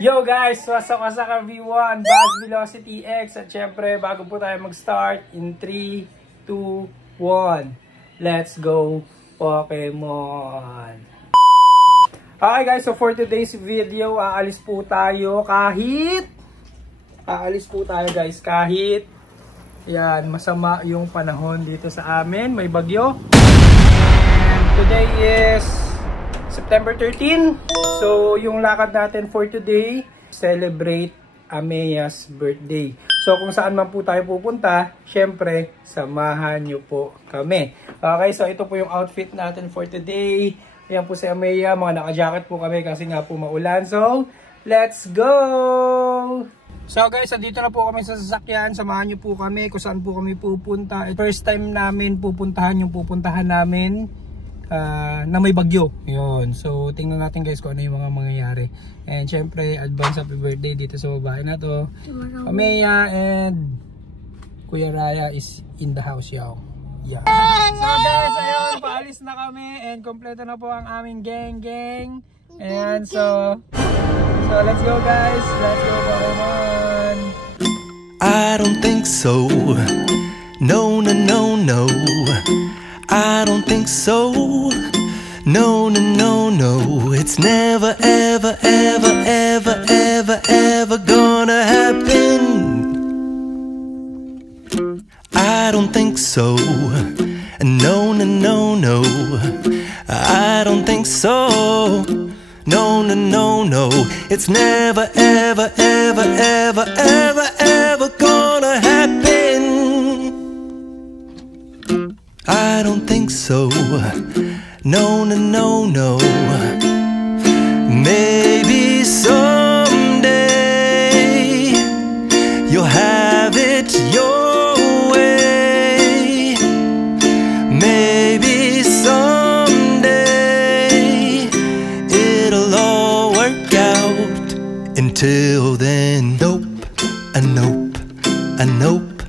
Yo guys, wasak-wasak everyone, Buzz Velocity X. At syempre, bago po tayo mag-start, in 3, 2, 1, let's go Pokemon! Okay guys, so for today's video, aalis po tayo kahit yan, masama yung panahon dito sa amin, may bagyo. And today is September 13. So yung lakad natin for today, celebrate Ameya's birthday. So kung saan man po tayo pupunta, syempre samahan nyo po kami. Okay, so ito po yung outfit natin for today. Ayan po si Ameya, mga naka-jacket po kami kasi nga po maulan. So let's go! So guys, dito na po kami sa sasakyan. Samahan nyo po kami kung saan po kami pupunta. First time namin pupuntahan namin na may bagyo. Yun. So tingnan natin guys kung ano yung mga mangyayari. And syempre, advance happy birthday dito sa babae na to. Ameya and Kuya Raya is in the house, yo. Yeah. So guys, ayun, paalis na kami and kompleto na po ang aming gang. And so let's go guys. Let's go Pokemon. I don't think so. No, no, no, no. I don't think so. No, no, no, no. It's never, ever, ever, ever, ever, ever gonna happen. I don't think so. No, no, no, no. I don't think so. No, no, no, no. It's never, ever, ever, ever, ever, ever gonna happen. I don't think so. No, no, no, no. Maybe someday you'll have it your way. Maybe someday it'll all work out. Until then, nope, a nope, a nope,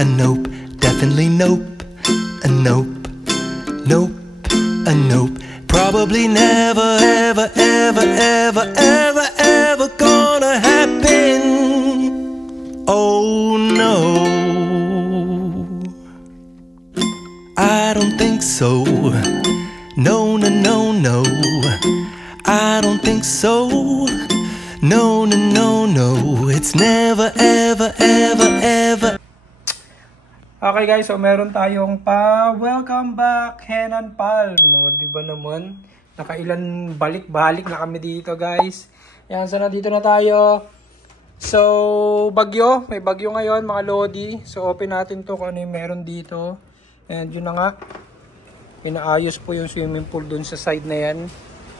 a nope, definitely nope. A nope, nope, a nope. Probably never, ever, ever, ever, ever, ever gonna happen. Oh no, I don't think so. No, no, no, no. I don't think so. No, no, no, no. It's never, ever, ever, ever. Okay guys, so meron tayong welcome back Henan Pal. No, di ba naman? Nakailan balik-balik na kami dito guys. Yan, so nandito na tayo. So, bagyo. May bagyo ngayon mga lodi. So, open natin to kung ano yung meron dito. And yun na nga. Pinaayos po yung swimming pool dun sa side na yan.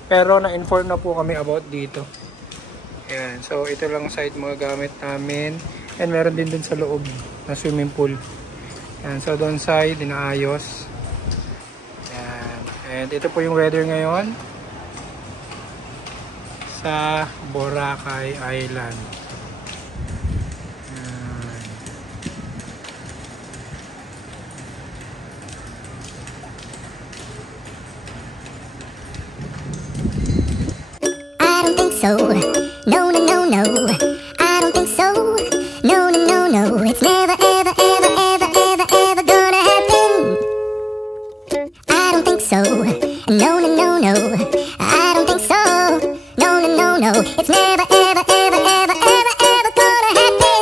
Pero na-inform na po kami about dito. Yan, so ito lang side mga gamit namin. And meron din dun sa loob na swimming pool. Yan, so doon side, inaayos. Yan. And ito po yung weather ngayon sa Boracay Island. Yan. I don't think so. No, no, no, no. I don't think so. No, no, no, no. It's never, ever, ever, ever, ever, ever gonna happen. I don't think so. No, no, no, no. I don't think so. No, no, no, no. It's never, ever, ever, ever, ever, ever gonna happen.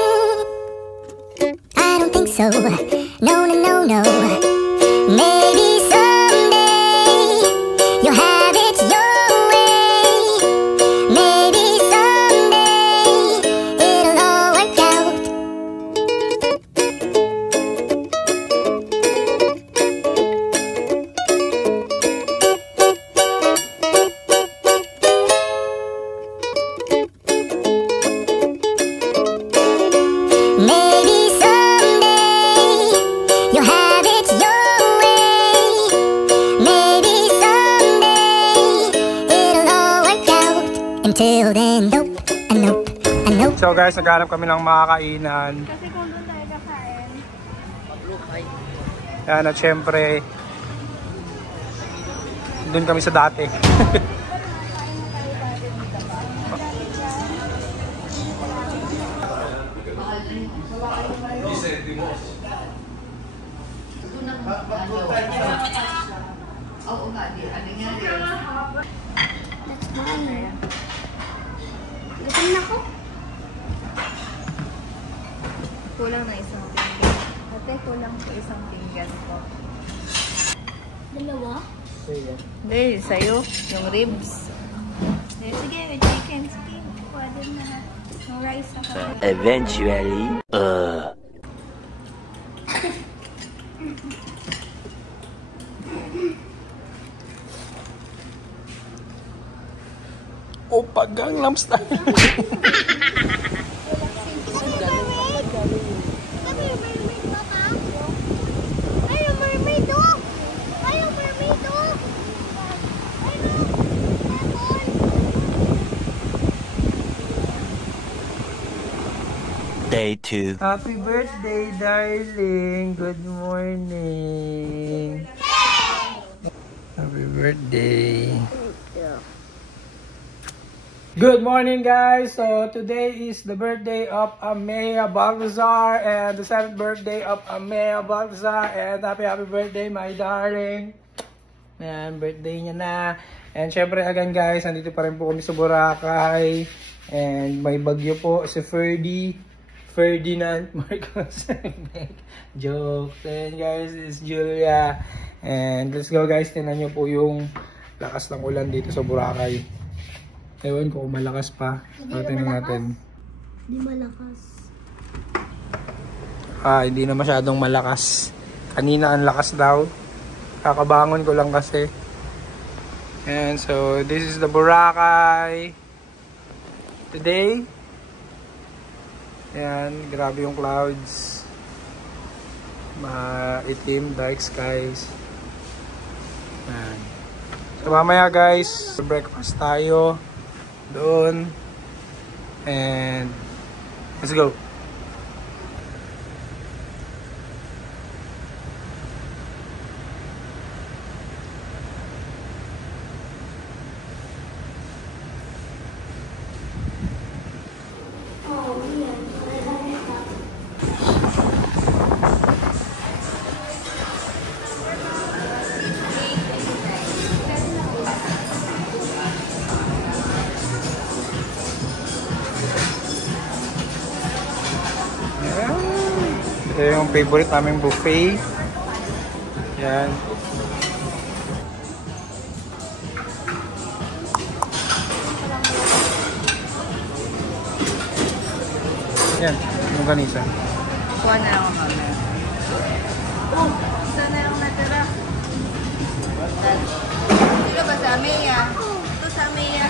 I don't think so. No, no, no, no. Maybe someday you'll have it your way. Maybe someday it'll all work out. Maybe someday you'll have it your way. Maybe someday it'll all work out. Until then, nope, a nope, a nope. So guys, naghanap kami ng makakainan. Kasi kung doon tayo kakain. Yan, at syempre doon kami sa dati. Oo nga, di. Ano nga di. That's mine. Gutom na ako. Kulang na isang pinggan. Ate, kulang sa isang pinggan po. Dalawa? Hindi, sa'yo. Yung ribs. Sige, may chicken. Sige, pwede na. Yung rice ako. Eventually, Opa Gangnam Style. day 2. Happy birthday, darling. Good morning. Happy birthday. Good morning, guys. So today is the birthday of Amea Balthazar and the 7th birthday of Amea Balthazar, and happy birthday, my darling. Ayan, birthday niya na. And syempre again, guys, nandito pa rin po kami sa Boracay. And may bagyo po si Ferdinand Marcos. Joke. And guys, it's Julia. And let's go, guys. Tingnan nyo po yung lakas ng ulan dito sa Boracay. Ewan ko kung malakas pa. Tingnan natin. Hindi malakas. Hindi na masyadong malakas. Kanina ang lakas daw. Kakabangon ko lang kasi. And so, this is the Boracay today. Ayan, grabe yung clouds. Maitim, dark skies. Ayan. So mamaya, guys, breakfast tayo doon. And let's go. Ito yung favorite naming buffet. Yan. Yan, yung ganisa. Kuha na ako mamaya. Oh, isa na lang natira. Sino ba sa Amea? Ito sa Amea.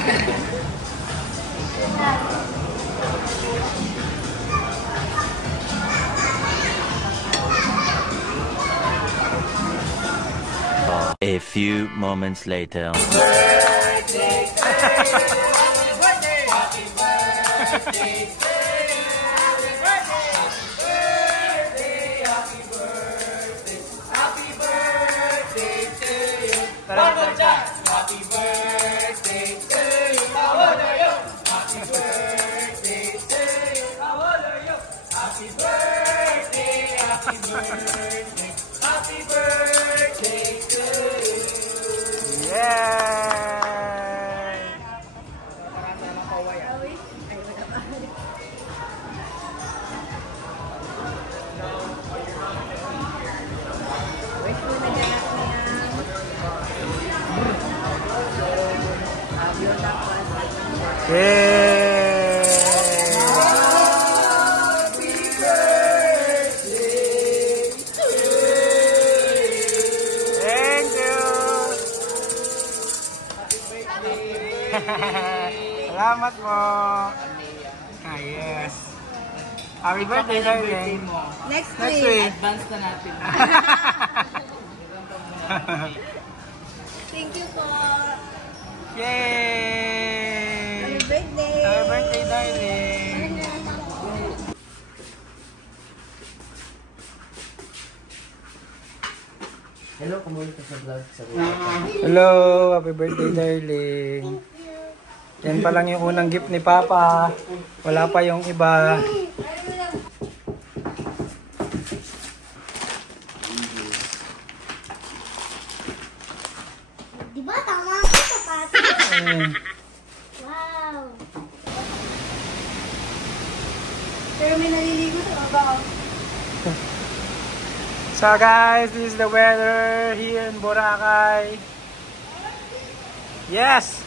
A few moments later. Salamat mo. Yes. Happy birthday, darling. Next Next week. week. Advance na natin. Thank you po. Yay! Happy birthday. Happy birthday, darling. Hello, kumulit ka sa vlog sa Hello, happy birthday, darling. Yan pa lang yung unang gift ni Papa. Wala pa yung iba. Wow! Pero may naliligo sa baba. So guys, this is the weather here in Boracay. Yes!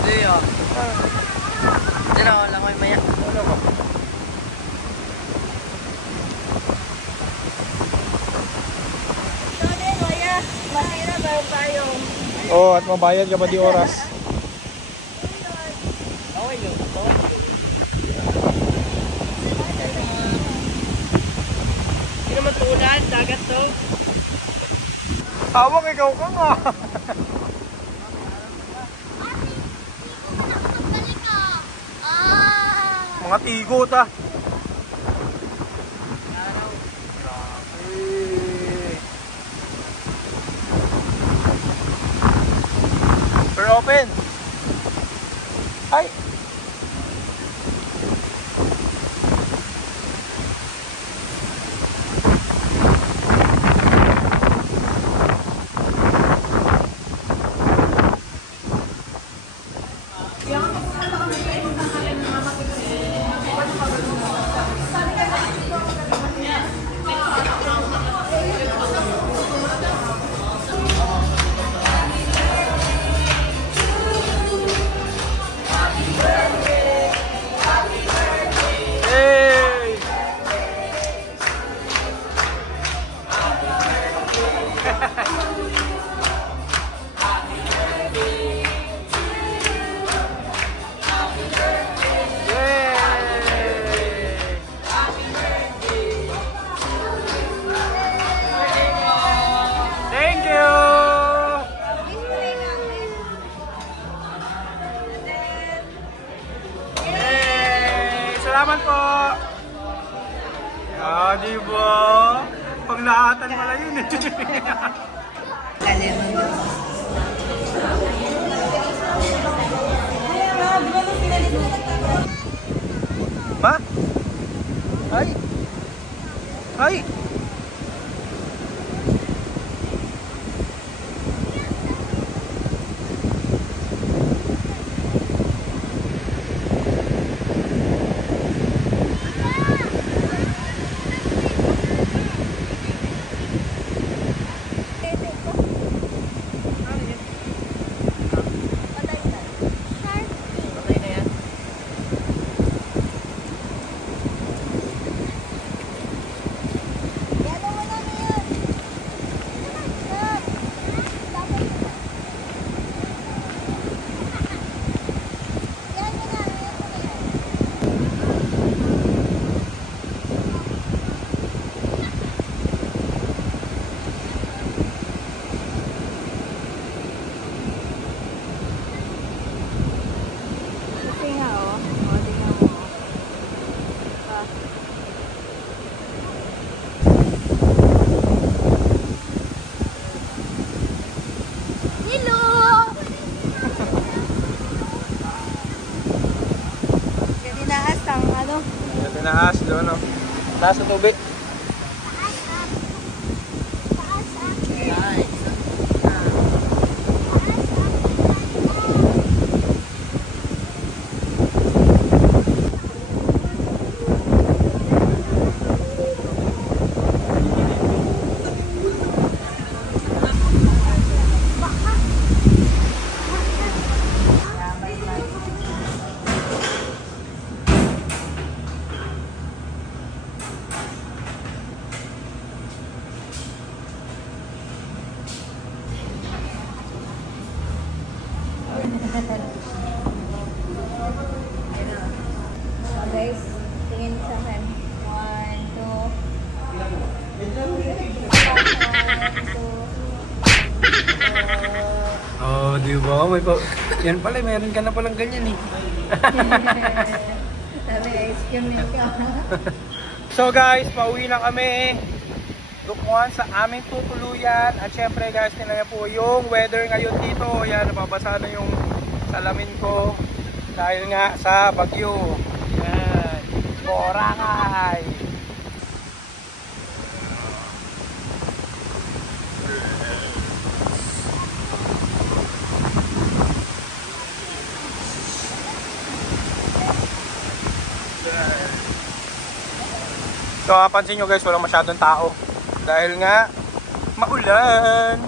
Ito yun. Diyan ako lang may maya. Sabi, kaya masira ba tayo? Oh, at mabayad ka pa di oras. Okay yun. Hindi naman tulan, dagat to. Hawak, ikaw ka nga. Mga tigo ta. We're open. Hi. Hey. Thank you. Hey, salamat po. Ah, di ba? Paglahatan pala yun eh. Ma? Ay. Ay. Patay na yan. Tingnan oh. O, tingnan mo. Ah. Hello! Kaya tinaas ang ano. Yan tinaas doon, no? Taas sa tubig. So guys, tingin sa akin. 1, 2. Oh, di ba? May pa... Yan pala, meron ka na palang ganyan eh. Sabi, ice cream milk ka. So guys, pauwi na kami. Dukuhan sa aming tutuluyan. At syempre guys, tingnan niyo po yung weather ngayon dito. Yan, nababasa na yung salamin ko. Dahil nga sa bagyo. Yan. Boracay. So, pansin nyo guys, walang masyadong tao. Dahil nga, maulan.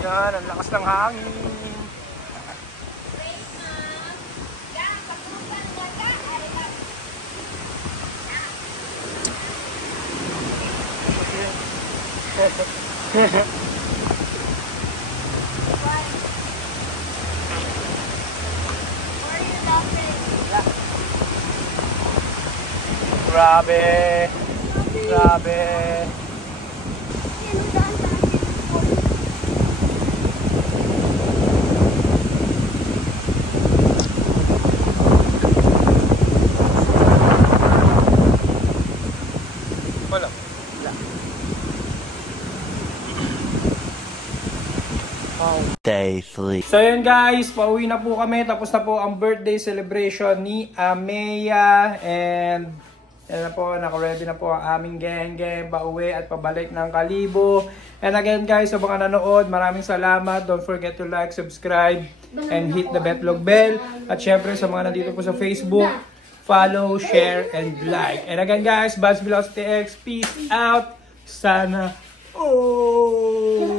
Yan, ang lakas ng hangin. Grabe. Grabe. Wala. Day 3. So yun guys, pauwi na po kami. Tapos na po ang birthday celebration ni Amea. And yan na po, naka-ready na po ang aming gang pauwi at pabalik ng Kalibo. And again guys, sa mga nanood, maraming salamat. Don't forget to like, subscribe, and hit the betlog bell. At syempre sa mga nandito po sa Facebook, follow, share, and like. And again guys, Buzz Velocity X, peace out. Sana. Oh!